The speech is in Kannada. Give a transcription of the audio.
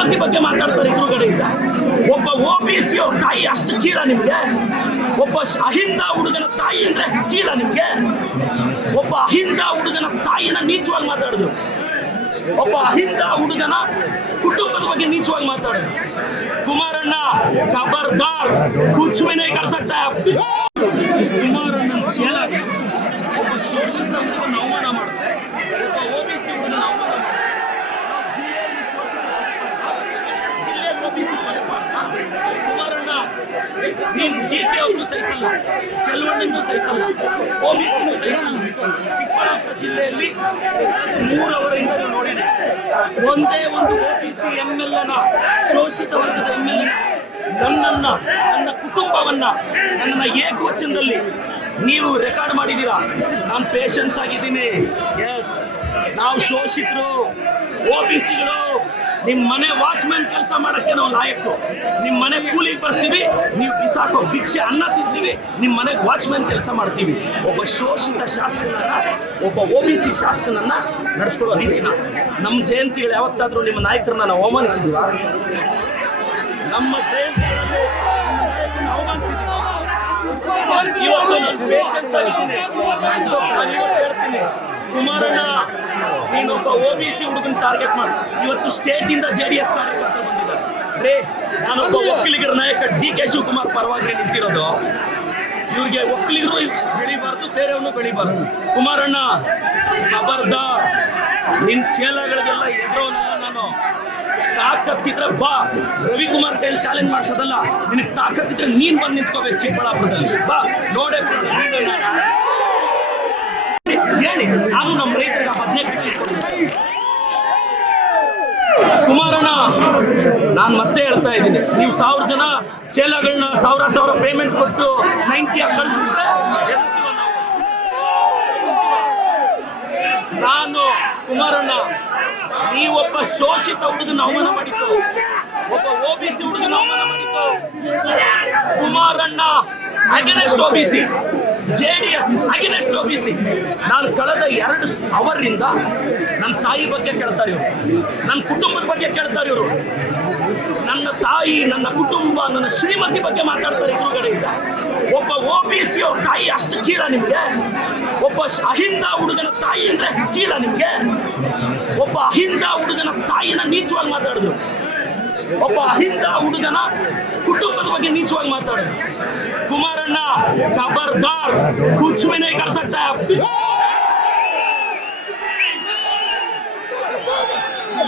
ಶ್ರೀಮತಿ ಬಗ್ಗೆ ಮಾತಾಡ್ತಾರೆ ಎದುರುಗಡೆಯಿಂದ. ಒಬ್ಬ OBC ಅವ್ರ ತಾಯಿ ಅಷ್ಟು ಕೀಳ ನಿಮ್ಗೆ? ಒಬ್ಬ ಅಹಿಂದ ಹುಡುಗನ ತಾಯಿ ಅಂದ್ರೆ ಕೀಳ ನಿಮ್ಗೆ? ಒಬ್ಬ ಅಹಿಂದ ಹುಡುಗನ ತಾಯಿನ ನೀಚವಾಗಿ ಮಾತಾಡಿದ್ರು. ಒಬ್ಬ ಅಹಿಂದ ಹುಡುಗನ ಕುಟುಂಬದ ಬಗ್ಗೆ ನೀಚವಾಗಿ ಮಾತಾಡಿದ್ರು. ಕುಮಾರಣ್ಣ ಖಬರ್ದಾರ್, ಕುಚ್ ಭಿ ನಹೀ ಕರ್ ಸಕ್ತಾ. ಕುಮಾರಣ್ಣ ಚೇಲಾಗಿ ಒಬ್ಬ ಶೋಷಿತ ಹುಡುಗನ ಅವಮಾನ ಮಾಡಿದ್ರೆ, ಒಬ್ಬ OBC ಹುಡುಗನ ಅವಮಾನ ಮಾಡಿದ್ರೆ, ಜಿಲ್ಲೆಯಲ್ಲಿ ಶೋಷಿತ ಜಿಲ್ಲೆಯಲ್ಲಿ OBC ಕುಮಾರಣ್ಣ ನೀನು DK ಅವ್ರನ್ನೂ ಸಹಿಸಲ್ಲ, ಚೆಲುವಣ್ಣನೂ ಸಹಿಸಲ್ಲ, OBCನೂ ಸಹಿಸಲ್ಲ. ಚಿಕ್ಕಬಳ್ಳಾಪುರ ಜಿಲ್ಲೆಯಲ್ಲಿ 3 ಅವರಿಂದ ನೋಡಿದೆ, ಒಂದೇ ಒಂದು OBC MLA ಶೋಷಿತ ವರ್ಗದ MLA ನನ್ನ ಕುಟುಂಬವನ್ನ ನನ್ನ ಏಕವಚನದಲ್ಲಿ ನೀವು ರೆಕಾರ್ಡ್ ಮಾಡಿದ್ದೀರಾ. ನಾನು ಪೇಷನ್ಸ್ ಆಗಿದ್ದೀನಿ. ಎಸ್, ನಾವು ಶೋಷಿತರು, OBCಗಳು. ನಿಮ್ಮ ಮನೆ ವಾಚ್ಮ್ಯಾನ್ ಕೆಲಸ ಮಾಡಕ್ಕೆ ನಾವು ಲಾಯಕ್ಕು. ನಿಮ್ಮ ಮನೆ ಕೂಲಿಗೆ ಬರ್ತೀವಿ, ನೀವು ಬಿಸಾಕೋ ಭಿಕ್ಷೆ ಅನ್ನ ತಿಂತೀವಿ, ನಿಮ್ಮ ಮನೆಗೆ ವಾಚ್ಮ್ಯಾನ್ ಕೆಲಸ ಮಾಡ್ತೀವಿ. ಒಬ್ಬ ಶೋಷಿತ ಶಾಸಕನನ್ನ, ಒಬ್ಬ OBC ಶಾಸಕನನ್ನ ನಡೆಸ್ಕೊಳ್ಳೋ ರೀತಿನ ನಮ್ಮ ಜಯಂತಿಗಳು ಯಾವತ್ತಾದ್ರೂ ನಿಮ್ಮ ನಾಯಕರನ್ನ ನಾವು ಅವಮಾನಿಸಿದೀವ? ನಮ್ಮ ಜಯಂತಿಗಳಲ್ಲಿ ಅವಮಾನಿಸಿದೀವ? ಇವತ್ತು ನಾನು ಪೇಷನ್ಸ್ ಆಗಿದ್ದೀನಿ. ನಾನು ಇವತ್ತು ಹೇಳ್ತೀನಿ, ಕುಮಾರಣ್ಣ ನೀನೊಬ್ಬ OBC ಹುಡುಗನ ಟಾರ್ಗೆಟ್ ಮಾಡಿ. ಇವತ್ತು ಸ್ಟೇಟ್ ಇಂದ JDS ಕಾರ್ಯಕರ್ತರು ಬಂದಿದ್ದಾರೆ. ರೇ, ನಾನೊಬ್ಬ ಒಕ್ಕಲಿಗರ ನಾಯಕ DK ಶಿವಕುಮಾರ್ ಪರವಾಗಿ ನಿಂತಿರೋದು. ಇವ್ರಿಗೆ ಒಕ್ಕಲಿಗರು ಬೆಳಿಬಾರ್ದು, ಬೇರೆಯವ್ರನ್ನು ಬೆಳಿಬಾರ್ದು. ಕುಮಾರಣ್ಣ ಖಬರ್ದಾರ್, ನಿನ್ ಚೇಲಗಳಿಗೆಲ್ಲ ಎದುರೋನಲ್ಲ ನಾನು. ತಾಕತ್ತಿದ್ರೆ ಬಾ, ರವಿಕುಮಾರ್ ಕೈಯಲ್ಲಿ ಚಾಲೆಂಜ್ ಮಾಡಿಸೋದಲ್ಲ. ನಿನಗೆ ತಾಕತ್ತಿದ್ರೆ ನೀನ್ ಬಂದು ನಿಂತ್ಕೋಬೇಕು ಚಿಕ್ಕಬಳ್ಳಾಪುರದಲ್ಲಿ. ಬಾ, ನೋಡೇ ಬಿಡೋಣ ನೀನು. ಹೇಳಿ, ನಾನು ನಮ್ಮ ರೈತರಿಗೆ 15 ಕುಮಾರಣ್ಣ, ನಾನು ಮತ್ತೆ ಹೇಳ್ತಾ ಇದ್ದೀನಿ, ನೀವು 1000 ಜನ ಚೇಲಗಳನ್ನ 1000 ಪೇಮೆಂಟ್ ಕೊಟ್ಟು 90 ಕಳಿಸ್ಬಿಟ್ರೆ ಎದುರ್ತೀವ ನಾವು. ನಾನು ಕುಮಾರಣ್ಣ, ನೀವೊಬ್ಬ ಶೋಷಿತ ಹುಡುಗನ ಅವಮಾನ ಮಾಡಿದ್ದು, ಒಬ್ಬ OBC ಹುಡುಗನ ಅವಮಾನ ಮಾಡಿದ್ದು. ಕುಮಾರಣ್ಣ against OBC, JDS against OBC. ನಾನು ಕಳೆದ 2 ಅವರಿಂದ ನನ್ನ ತಾಯಿ ಬಗ್ಗೆ ಕೇಳ್ತಾರೆ ಇವರು, ನನ್ನ ಕುಟುಂಬದ ಬಗ್ಗೆ ಕೇಳ್ತಾರೆ ಇವರು. ನನ್ನ ತಾಯಿ, ನನ್ನ ಕುಟುಂಬ, ನನ್ನ ಶ್ರೀಮತಿ ಬಗ್ಗೆ ಮಾತಾಡ್ತಾರೆ ಎದುರುಗಡೆಯಿಂದ. ಒಬ್ಬ OBC ಅವ್ರ ತಾಯಿ ಅಷ್ಟು ಕೀಳ ನಿಮ್ಗೆ? ಒಬ್ಬ ಅಹಿಂದ ಹುಡುಗನ ತಾಯಿ ಅಂದ್ರೆ ಕೀಳ ನಿಮ್ಗೆ? ಒಬ್ಬ ಅಹಿಂದ ಹುಡುಗನ ತಾಯಿನ ನೀಚವಾಗಿ ಮಾತಾಡಿದ್ರು. ಒಬ್ಬ ಅಹಿಂದ ಹುಡುಗನ ಕುಟುಂಬದ ಬಗ್ಗೆ ನೀಚವಾಗಿ ಮಾತಾಡಿದ್ರು. ಕುಮಾರಣ್ಣ ಖಬರ್ದಾರ್, ಕುಚ್ ಭಿ ನಹೀ ಕರ್ ಸಕ್ತಾ.